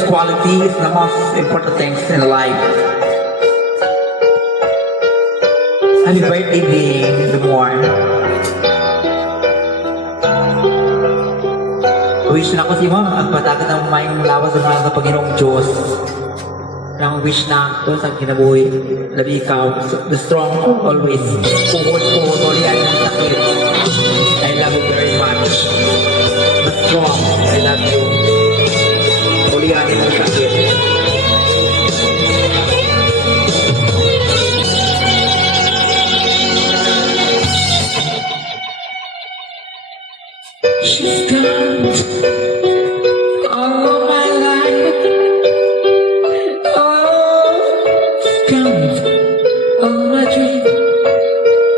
best quality is the most important things in life. Happy birthday, Bing, the more. Wish na ko si Mom at patagan ng mayong lawas sa mga Panginoong Diyos. Ang wish na ito sa kinabuhi. Labi ikaw, the strong always. Puhod po, tulian ng sakit. I love you very much. The strong, I love you. Tulian ng sakit. She's gone all of my life. Oh, she's gone all my dreams.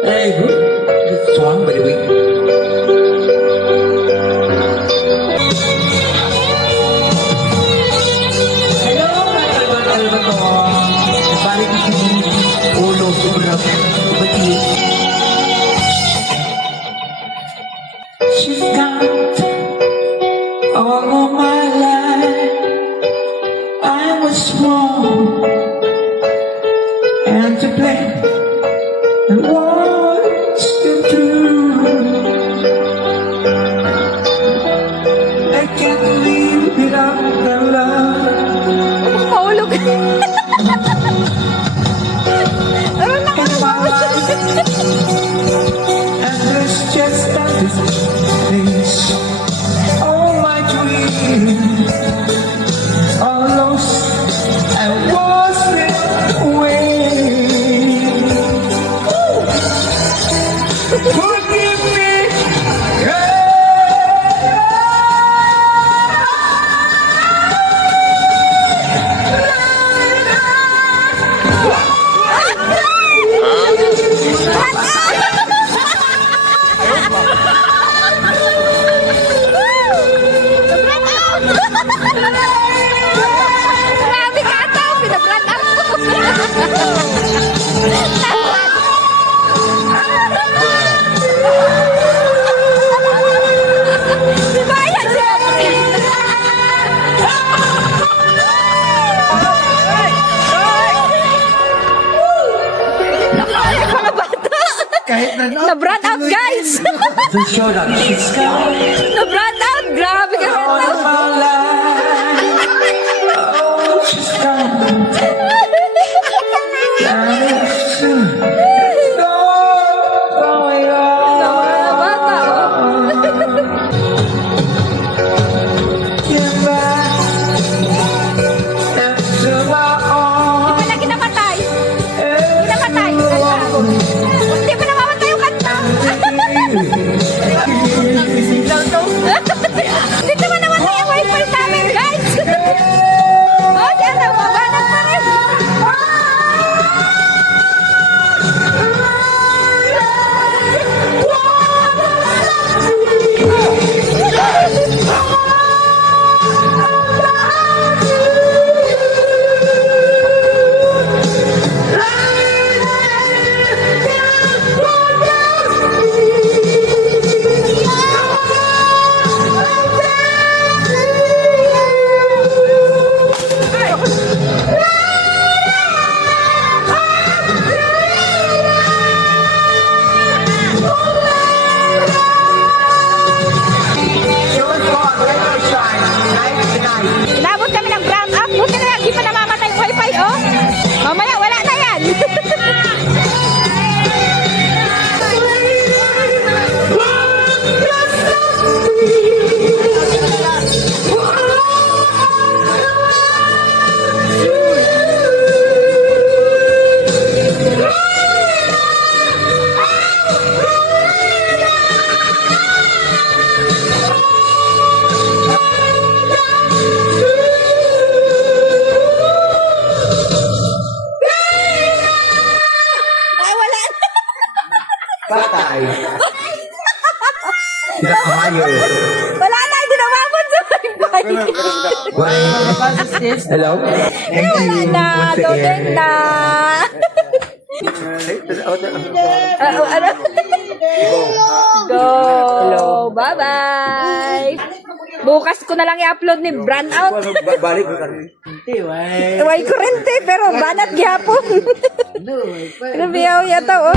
Hey, good. This song, by the way. Hello, mga kalban ko. Balik ko si Ulo, sobrang bati. She's got all of my life. I was wrong and to blame. And what's the truth? I can't live without the love. Mahulog. Meron na ka In my life, and there's just this place. All my dreams are lost and wasted away. Forgive me, Grabe ka ito. Pinabrad ako. Bayan siya. Mga bata. kahit na Na-brand out, guys. to show that she's got Na-brand out. Grabe ka all ito. of my life. Oh, she's got Mga bata. Hindi na kinamatay. Kinamatay. Hindi pa namamatay yung kanta. Hindi naman namatay yung wifi namin, guys. Oh, siya na. Mabanat pa rin. Inabot kami ng brand up. Buti na yan. Di pa namamatay yung wifi, oh. Mamaya, wala na yan. Ay, wala na. Patay. Tidak kamayo. Wala na. Hindi namamot sa wifi. Hello? Ay, wala na. Loaded na. Ano? Go. Bye-bye. guys. Bukas ko na lang i-upload ni Brand Out. Balik ko kami. Hindi, why? Way kurente pero banat gyapon. Grabe yaw yata oh.